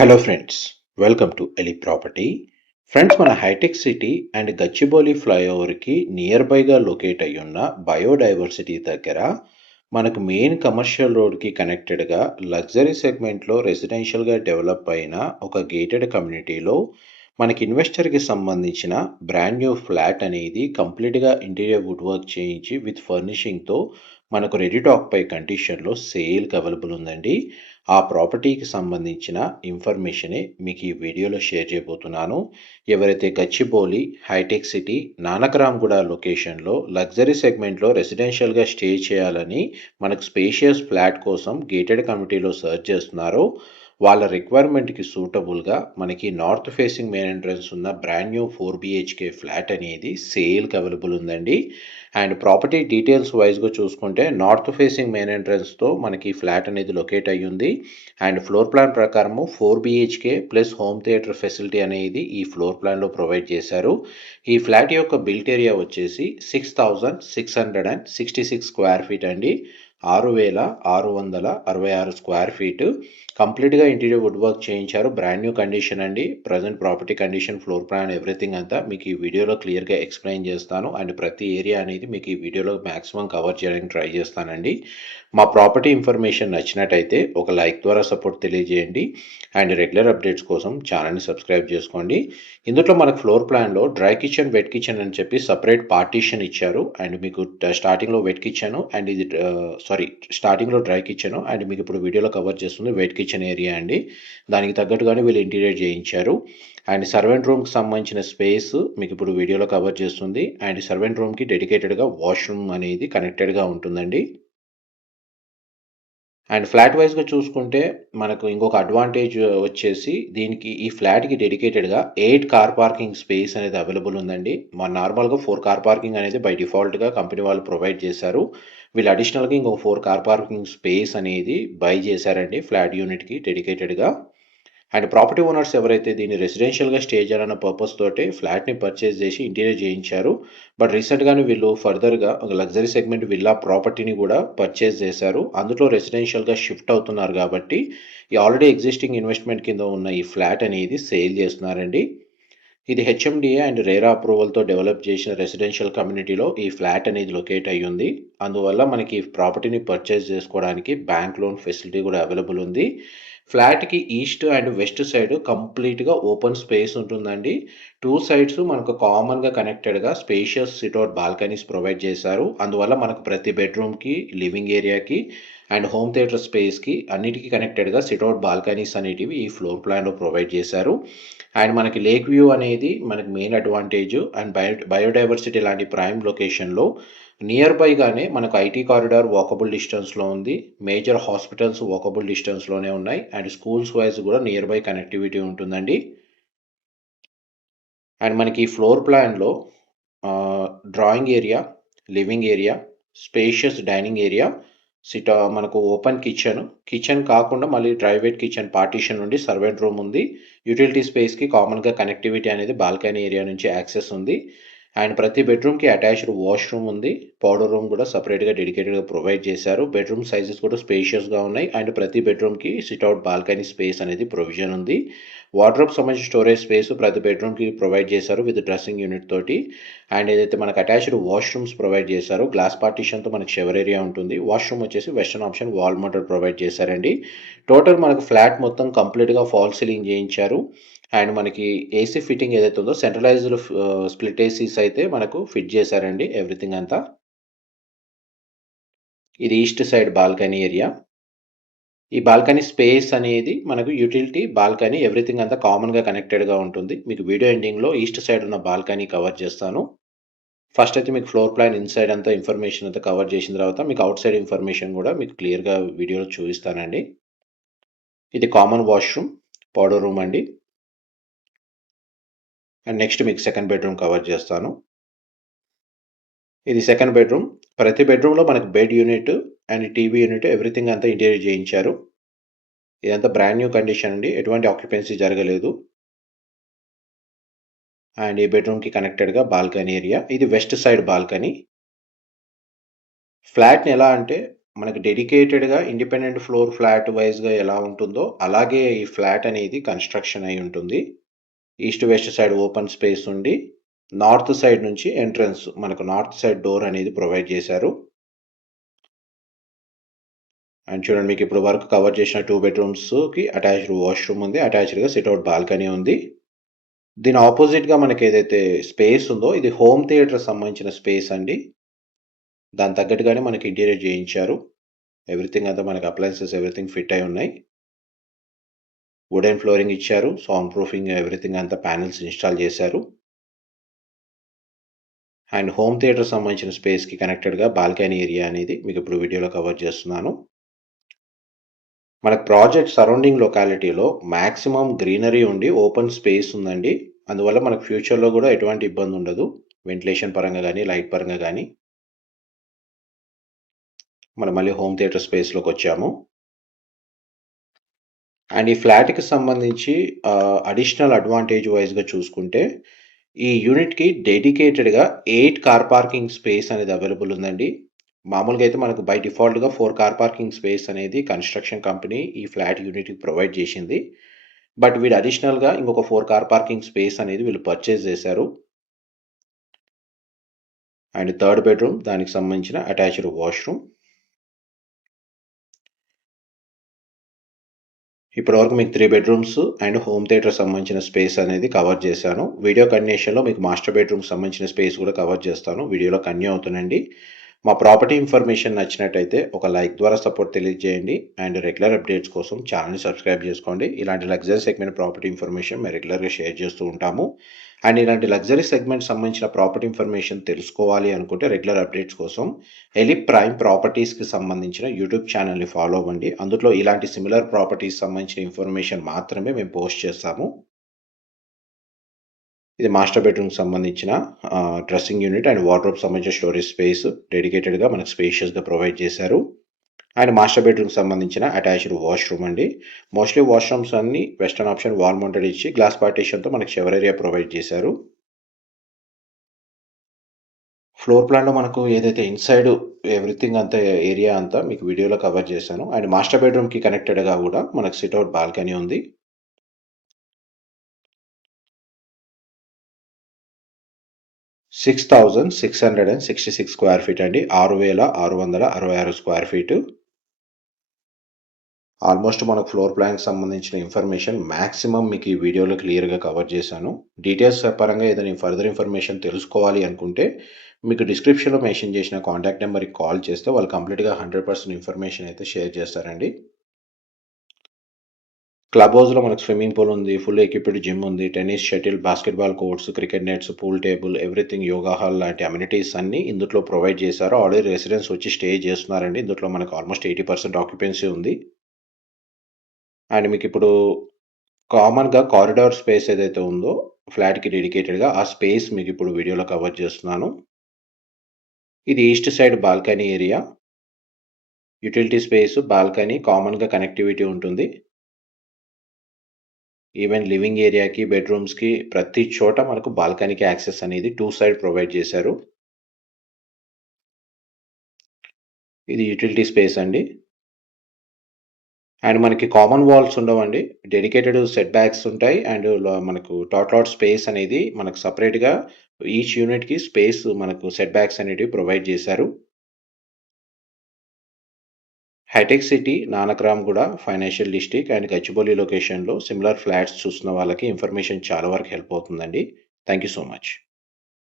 Hello friends, welcome to Eli property. Friends, మన hitech city and Gachibowli ఫ్లైఓవర్కి near బైగా locate అయి ఉన్న బయోడైవర్సిటీ దగ్గర మనకు మెయిన్ కమర్షియల్ రోడ్కి కనెక్టెడ్గా లగ్జరీ సెగ్మెంట్లో రెసిడెన్షియల్గా డెవలప్ అయిన ఒక గేటెడ్ కమ్యూనిటీలో మనకి ఇన్వెస్టర్కి సంబంధించిన బ్రాండ్ న్యూ ఫ్లాట్ అనేది కంప్లీట్గా ఇంటీరియర్ వుడ్ వర్క్ చేయించి విత్ ఫర్నిషింగ్తో మనకు రెడీ టు ఆక్యుపై కండిషన్లో సేల్కి అవైలబుల్ ఉందండి. ఆ ప్రాపర్టీకి సంబంధించిన ఇన్ఫర్మేషనే మీకు ఈ వీడియోలో షేర్ చేయబోతున్నాను. ఎవరైతే గచ్చిబౌలి, హైటెక్ సిటీ, నానక్రామ్గూడ లొకేషన్లో లగ్జరీ సెగ్మెంట్లో రెసిడెన్షియల్గా స్టే చేయాలని మనకు స్పేషియస్ ఫ్లాట్ కోసం గేటెడ్ కమ్యూనిటీలో సర్చ్ చేస్తున్నారో వాళ్ళ రిక్వైర్మెంట్కి సూటబుల్గా మనకి నార్త్ ఫేసింగ్ మెయిన్ ఎంట్రన్స్ ఉన్న బ్రాండ్ న్యూ 4 BHK ఫ్లాట్ అనేది సేల్కి అవైలబుల్ ఉందండి. అండ్ ప్రాపర్టీ డీటెయిల్స్ వైజ్గా చూసుకుంటే నార్త్ ఫేసింగ్ మెయిన్ ఎంట్రన్స్తో మనకి ఫ్లాట్ అనేది లొకేట్ అయ్యి ఉంది. అండ్ ఫ్లోర్ ప్లాన్ ప్రకారము 4 BHK plus home theatre facility అనేది ఈ ఫ్లోర్ ప్లాన్లో ప్రొవైడ్ చేశారు. ఈ ఫ్లాట్ యొక్క బిల్ట్ ఏరియా వచ్చేసి 6,666 స్క్వేర్ ఫీట్ అండి. 6,666 స్క్వేర్ ఫీట్ కంప్లీట్గా ఇంటీరియర్ వుడ్ వర్క్ చేయించారు. బ్రాండ్ న్యూ కండిషన్ అండి. Present property condition, floor plan, everything అంతా మీకు ఈ వీడియోలో క్లియర్గా ఎక్స్ప్లెయిన్ చేస్తాను. అండ్ ప్రతి ఏరియా అనేది మీకు ఈ వీడియోలో మ్యాక్సిమం కవర్ చేయడానికి ట్రై చేస్తానండి. మా ప్రాపర్టీ ఇన్ఫర్మేషన్ నచ్చినట్టయితే ఒక లైక్ ద్వారా సపోర్ట్ తెలియజేయండి. అండ్ రెగ్యులర్ అప్డేట్స్ కోసం ఛానల్ని సబ్స్క్రైబ్ చేసుకోండి. ఇందులో మనకు ఫ్లోర్ ప్లాన్లో డ్రై కిచెన్, వెట్ కిచెన్ అని చెప్పి సపరేట్ పార్టీషన్ ఇచ్చారు. అండ్ మీకు స్టార్టింగ్లో వెట్ కిచెన్ అండ్ ఇది స్టార్టింగ్లో డ్రై కిచెన్ అండ్ మీకు ఇప్పుడు వీడియోలో కవర్ చేస్తుంది వెట్ కిచెన్ ఏరియా అండి. దానికి తగ్గట్టుగానే వీళ్ళు ఇంటీరియర్ చేయించారు. అండ్ సర్వెంట్ రూమ్కి సంబంధించిన స్పేస్ మీకు ఇప్పుడు వీడియోలో కవర్ చేస్తుంది. అండ్ సర్వెంట్ రూమ్కి డెడికేటెడ్గా వాష్రూమ్ అనేది కనెక్టెడ్గా ఉంటుందండి. అండ్ ఫ్లాట్ వైజ్గా చూసుకుంటే మనకు ఇంకొక అడ్వాంటేజ్ వచ్చేసి దీనికి ఈ ఫ్లాట్కి డెడికేటెడ్గా 8 కార్ పార్కింగ్ స్పేస్ అనేది అవైలబుల్ ఉందండి. మన నార్మల్గా 4 కార్ పార్కింగ్ అనేది బై డిఫాల్ట్గా కంపెనీ వాళ్ళు ప్రొవైడ్ చేశారు. వీళ్ళు అడిషనల్గా ఇంకొక 4 కార్ పార్కింగ్ స్పేస్ అనేది బై చేశారండి ఫ్లాట్ యూనిట్కి డెడికేటెడ్గా. అండ్ ప్రాపర్టీ ఓనర్స్ ఎవరైతే దీన్ని రెసిడెన్షియల్గా స్టే చేయాలన్న పర్పస్ తోటి ఫ్లాట్ని పర్చేస్ చేసి ఇంటీరియర్ చేయించారు. బట్ రీసెంట్గానే వీళ్ళు ఫర్దర్గా ఒక లగ్జరీ సెగ్మెంట్ విల్లా ప్రాపర్టీని కూడా పర్చేస్ చేశారు. అందులో రెసిడెన్షియల్గా షిఫ్ట్ అవుతున్నారు కాబట్టి ఈ ఆల్రెడీ ఎగ్జిస్టింగ్ ఇన్వెస్ట్మెంట్ కింద ఉన్న ఈ ఫ్లాట్ అనేది సేల్ చేస్తున్నారండి. ఇది హెచ్ఎండిఏ అండ్ రేరా అప్రూవల్తో డెవలప్ చేసిన రెసిడెన్షియల్ కమ్యూనిటీలో ఈ ఫ్లాట్ అనేది లొకేట్ అయ్యి ఉంది. అందువల్ల మనకి ఈ ప్రాపర్టీని పర్చేస్ చేసుకోవడానికి బ్యాంక్ లోన్ ఫెసిలిటీ కూడా అవైలబుల్ ఉంది. ఫ్లాట్కి ఈస్ట్ అండ్ వెస్ట్ సైడ్ కంప్లీట్గా ఓపెన్ స్పేస్ ఉంటుందండి. 2 సైడ్స్ మనకు కామన్గా కనెక్టెడ్గా స్పేషియస్ సిట్అవుట్ బాల్కనీస్ ప్రొవైడ్ చేశారు. అందువల్ల మనకు ప్రతి బెడ్రూమ్కి, లివింగ్ ఏరియాకి అండ్ హోమ్ థియేటర్ స్పేస్కి అన్నిటికీ కనెక్టెడ్గా సిట్అవుట్ బాల్కనీస్ అనేటివి ఈ ఫ్లోర్ ప్లాన్లో ప్రొవైడ్ చేశారు. అండ్ మనకి లేక్ వ్యూ అనేది మనకి మెయిన్ అడ్వాంటేజ్. అండ్ బయోడైవర్సిటీ లాంటి ప్రైమ్ లొకేషన్లో నియర్ బైగానే మనకు ఐటీ కారిడార్ వాకబుల్ డిస్టెన్స్లో ఉంది. మేజర్ హాస్పిటల్స్ వాకబుల్ డిస్టెన్స్లోనే ఉన్నాయి. అండ్ స్కూల్స్ వైజ్ కూడా నియర్ బై కనెక్టివిటీ ఉంటుందండి. అండ్ మనకి ఫ్లోర్ ప్లాన్లో drawing area, living area, spacious dining area, మనకు ఓపెన్ కిచెన్ కాకుండా మళ్ళీ ప్రైవేట్ కిచెన్ పార్టీషన్ నుండి సర్వెంట్ రూమ్ ఉంది. యూటిలిటీ స్పేస్కి కామన్గా కనెక్టివిటీ అనేది బాల్కనీ ఏరియా నుంచి యాక్సెస్ ఉంది. అండ్ ప్రతి బెడ్రూమ్కి అటాచ్డ్ వాష్రూమ్ ఉంది. పౌడర్ రూమ్ కూడా సపరేట్గా డెడికేటెడ్గా ప్రొవైడ్ చేశారు. బెడ్రూమ్ సైజెస్ కూడా స్పేషియస్గా ఉన్నాయి. అండ్ ప్రతి బెడ్రూమ్కి సిట్అవుట్ బాల్కనీ స్పేస్ అనేది ప్రొవిజన్ ఉంది. వార్డ్రోబ్ సంబంధించిన స్టోరేజ్ స్పేస్ ప్రతి బెడ్రూమ్కి ప్రొవైడ్ చేశారు విత్ డ్రెస్సింగ్ యూనిట్ తోటి. అండ్ ఏదైతే మనకు అటాచ్డ్ వాష్రూమ్స్ ప్రొవైడ్ చేశారో గ్లాస్ పార్టీషన్తో మనకి షవర్ ఏరియా ఉంటుంది. వాష్రూమ్ వచ్చేసి western option wall mounted provide చేశారండి. టోటల్ మనకు ఫ్లాట్ మొత్తం కంప్లీట్గా ఫాల్ సీలింగ్ చేయించారు. అండ్ మనకి ఏసీ ఫిట్టింగ్ ఏదైతే ఉందో సెంట్రలైజ్డ్ స్ప్లిట్ ఏసీస్ అయితే మనకు ఫిట్ చేశారండి ఎవ్రీథింగ్ అంతా. ఇది ఈస్ట్ సైడ్ బాల్కనీ ఏరియా. ఈ బాల్కనీ స్పేస్ అనేది మనకు యూటిలిటీ, బాల్కనీ ఎవ్రీథింగ్ అంతా కామన్గా కనెక్టెడ్గా ఉంటుంది. మీకు వీడియో ఎండింగ్లో ఈస్ట్ సైడ్ ఉన్న బాల్కనీ కవర్ చేస్తాను. ఫస్ట్ అయితే మీకు ఫ్లోర్ ప్లాన్ ఇన్సైడ్ అంతా ఇన్ఫర్మేషన్ అంతా కవర్ చేసిన తర్వాత మీకు అవుట్ సైడ్ ఇన్ఫర్మేషన్ కూడా మీకు క్లియర్గా వీడియోలో చూపిస్తానండి. ఇది కామన్ వాష్రూమ్, పౌడర్ రూమ్ అండి. అండ్ నెక్స్ట్ మీకు సెకండ్ బెడ్రూమ్ కవర్ చేస్తాను. ఇది సెకండ్ బెడ్రూమ్. ప్రతి బెడ్రూమ్లో మనకు bed unit and TV unit everything అంతా ఇంటీరియర్ చేయించారు. ఇదంతా బ్రాండ్ న్యూ కండిషన్ అండి. ఎటువంటి ఆక్యుపెన్సీ జరగలేదు. అండ్ ఈ బెడ్రూమ్కి కనెక్టెడ్గా బాల్కనీ ఏరియా. ఇది వెస్ట్ సైడ్ బాల్కనీ. ఫ్లాట్ని ఎలా అంటే మనకు డెడికేటెడ్‌గా ఇండిపెండెంట్ ఫ్లోర్ ఫ్లాట్ వైస్‌గా ఎలా ఉంటుందో, అలాగే ఈ ఫ్లాట్ అనేది కన్‌స్ట్రక్షన్ అయి ఉంటుంది. East west side open space ఉండి, నార్త్ సైడ్ నుంచి ఎంట్రన్స్ మనకు నార్త్ సైడ్ డోర్ అనేది ప్రొవైడ్ చేశారు. అండ్ చూడండి, మీకు ఇప్పుడు వరకు కవర్ చేసిన 2 బెడ్‌రూమ్స్‌కి అటాచ్డ్ వాష్‌రూమ్ ఉంది. అటాచ్డ్‌గా సిట్‌ఔట్ బాల్కనీ ఉంది. దీని ఆపోజిట్‌గా మనకి ఏదైతే స్పేస్ ఉందో, ఇది హోమ్ థియేటర్‌కి సంబంధించిన స్పేస్ అండి. దానికి తగ్గట్టుగానే మనకి ఇంటీరియర్ చేయించారు. ఎవ్రీథింగ్ అంతా మనకి అప్లయెన్సెస్ ఎవ్రీథింగ్ ఫిట్ అయి ఉన్నాయి. వుడెన్ ఫ్లోరింగ్ ఇచ్చారు. సౌండ్ ప్రూఫింగ్ ఎవ్రీథింగ్ అంతా ప్యానెల్స్ ఇన్‌స్టాల్ చేశారు. అండ్ హోమ్ థియేటర్‌కి సంబంధించిన స్పేస్‌కి కనెక్టెడ్‌గా బాల్కనీ ఏరియా అనేది మీకు ఇప్పుడు వీడియోలో కవర్ చేస్తున్నాను. మనకు ప్రాజెక్ట్ సరౌండింగ్ లొకాలిటీలో మాక్సిమం గ్రీనరీ ఉండి ఓపెన్ స్పేస్ ఉందండి. అందువల్ల మనకు ఫ్యూచర్‌లో కూడా ఎటువంటి ఇబ్బంది ఉండదు. వెంటిలేషన్ పరంగా గానీ, లైట్ పరంగా గానీ. మనం మళ్ళీ హోమ్ థియేటర్ స్పేస్‌లోకొచ్చాము. అండ్ ఈ ఫ్లాట్‌కి సంబంధించి అడిషనల్ అడ్వాంటేజ్ వైస్‌గా చూసుకుంటే, ఈ యూనిట్‌కి డెడికేటెడ్‌గా 8 కార్ పార్కింగ్ స్పేస్ అనేది అవైలబుల్ ఉందండి. మామూలుగా అయితే మనకు బై డిఫాల్ట్‌గా 4 కార్ పార్కింగ్ స్పేస్ అనేది కన్‌స్ట్రక్షన్ కంపెనీ ఈ ఫ్లాట్ యూనిట్‌కి ప్రొవైడ్ చేసింది. బట్ వీళ్ళు అడిషనల్‌గా ఇంకొక 4 కార్ పార్కింగ్ స్పేస్ అనేది వీళ్ళు పర్చేస్ చేశారు. అండ్ థర్డ్ బెడ్‌రూమ్ దానికి సంబంధించిన అటాచ్డ్ వాష్‌రూమ్. ఇప్పటివరకు మీకు 3 బెడ్‌రూమ్స్ అండ్ హోమ్ థియేటర్ సంబంధించిన స్పేస్ అనేది కవర్ చేశాను. వీడియో కంటిన్యూషన్‌లో మీకు మాస్టర్ బెడ్‌రూమ్‌కి సంబంధించిన స్పేస్ కూడా కవర్ చేస్తాను. వీడియోలో కంటిన్యూ అవుతుందండి. మా ప్రాపర్టీ ఇన్ఫర్మేషన్ నచ్చినట్టయితే ఒక లైక్ ద్వారా సపోర్ట్ తెలియజేయండి. అండ్ రెగ్యులర్ అప్డేట్స్ కోసం ఛానల్‌ని సబ్స్క్రైబ్ చేసుకోండి. ఇలాంటి లగ్జరీ సెగ్మెంట్ ప్రాపర్టీ ఇన్ఫర్మేషన్ మేము రెగ్యులర్‌గా షేర్ చేస్తూ ఉంటాము. అండ్ ఇలాంటి లగ్జరీ సెగ్మెంట్ సంబంధించిన ప్రాపర్టీ ఇన్ఫర్మేషన్ తెలుసుకోవాలి అనుకుంటే రెగ్యులర్ అప్డేట్స్ కోసం ఎలిప్ ప్రైమ్ ప్రాపర్టీస్‌కి సంబంధించిన యూట్యూబ్ ఛానల్‌ని ఫాలో అవ్వండి. అందులో ఇలాంటి సిమిలర్ ప్రాపర్టీస్ సంబంధించిన ఇన్ఫర్మేషన్ మాత్రమే మేము పోస్ట్ చేస్తాము. ఇది మాస్టర్ బెడ్‌రూమ్‌కి సంబంధించిన డ్రెస్సింగ్ యూనిట్ అండ్ వార్డ్‌రోబ్ సంబంధించిన స్టోరేజ్ స్పేస్ డెడికేటెడ్‌గా మనకు స్పేషియస్‌గా ప్రొవైడ్ చేశారు. అండ్ మాస్టర్ బెడ్‌రూమ్‌కి సంబంధించిన అటాచ్డ్ వాష్‌రూమ్ అండి. మోస్ట్‌లీ వాష్‌రూమ్స్ అన్నీ వెస్టర్న్ ఆప్షన్ వాల్ మౌంటెడ్ ఇచ్చి గ్లాస్ పార్టిషన్‌తో మనకు షవర్ ఏరియా ప్రొవైడ్ చేశారు. ఫ్లోర్ ప్లాన్‌లో మనకు ఏదైతే ఇన్‌సైడ్ ఎవ్రీథింగ్ అంతా ఏరియా అంతా మీకు వీడియోలో కవర్ చేశాను. అండ్ మాస్టర్ బెడ్‌రూమ్‌కి కనెక్టెడ్‌గా కూడా మనకు సిట్‌ఔట్ బాల్కనీ ఉంది. 6,666 స్క్వేర్ ఫీట్ అండి. 6,666 స్క్వేర్ ఫీటు. ఆల్మోస్ట్ మనకు ఫ్లోర్ ప్లాన్‌కి సంబంధించిన ఇన్ఫర్మేషన్ మాక్సిమం మీకు ఈ వీడియోలో క్లియర్‌గా కవర్ చేశాను. డీటెయిల్స్ పరంగా ఏదైనా ఫర్దర్ ఇన్ఫర్మేషన్ తెలుసుకోవాలి అనుకుంటే, మీకు డిస్క్రిప్షన్‌లో మెన్షన్ చేసిన కాంటాక్ట్ నెంబర్‌కి కాల్ చేస్తే వాళ్ళు కంప్లీట్‌గా 100% ఇన్ఫర్మేషన్ అయితే షేర్ చేస్తారండి. క్లబ్ హౌస్‌లో మనకు స్విమ్మింగ్ పూల్ ఉంది. ఫుల్ ఎక్విప్డ్ జిమ్ ఉంది. Tennis, shuttle, basketball courts, cricket nets, pool table, everything yoga hall లాంటి అమ్యూనిటీస్ అన్నీ ఇందులో ప్రొవైడ్ చేశారు. ఆల్రెడీ రెసిడెంట్స్ వచ్చి స్టే చేస్తున్నారండి. ఇందులో మనకు ఆల్మోస్ట్ 80% ఆక్యుపెన్సీ ఉంది. అండ్ మీకిప్పుడు కామన్‌గా కారిడార్ స్పేస్ ఏదైతే ఉందో ఫ్లాట్‌కి డెడికేటెడ్‌గా ఆ స్పేస్ మీకిప్పుడు వీడియోలో కవర్ చేస్తున్నాను. ఇది east side balcony area. Utility space, balcony కామన్‌గా కనెక్టివిటీ ఉంటుంది. ఈవెన్ లివింగ్ ఏరియాకి, బెడ్‌రూమ్స్‌కి ప్రతి చోట మనకు బాల్కనీకి యాక్సెస్ అనేది 2 సైడ్ ప్రొవైడ్ చేశారు. ఇది యుటిలిటీ స్పేస్ అండి. అండ్ మనకి కామన్ వాల్స్ ఉండవండి. డెడికేటెడ్ సెట్ బ్యాక్స్ ఉంటాయి. అండ్ మనకు టాట్ స్పేస్ అనేది మనకు సెపరేట్‌గా ఈచ్ యూనిట్‌కి స్పేస్ మనకు సెట్ బ్యాక్స్ అనేటివి ప్రొవైడ్ చేశారు. Hitec City, Nanakramguda, financial district and Gachibowli లొకేషన్‌లో సిమిలర్ ఫ్లాట్స్ చూస్తున్న వాళ్ళకి ఇన్ఫర్మేషన్ చాలా వరకు హెల్ప్ అవుతుందండి. Thank you so much.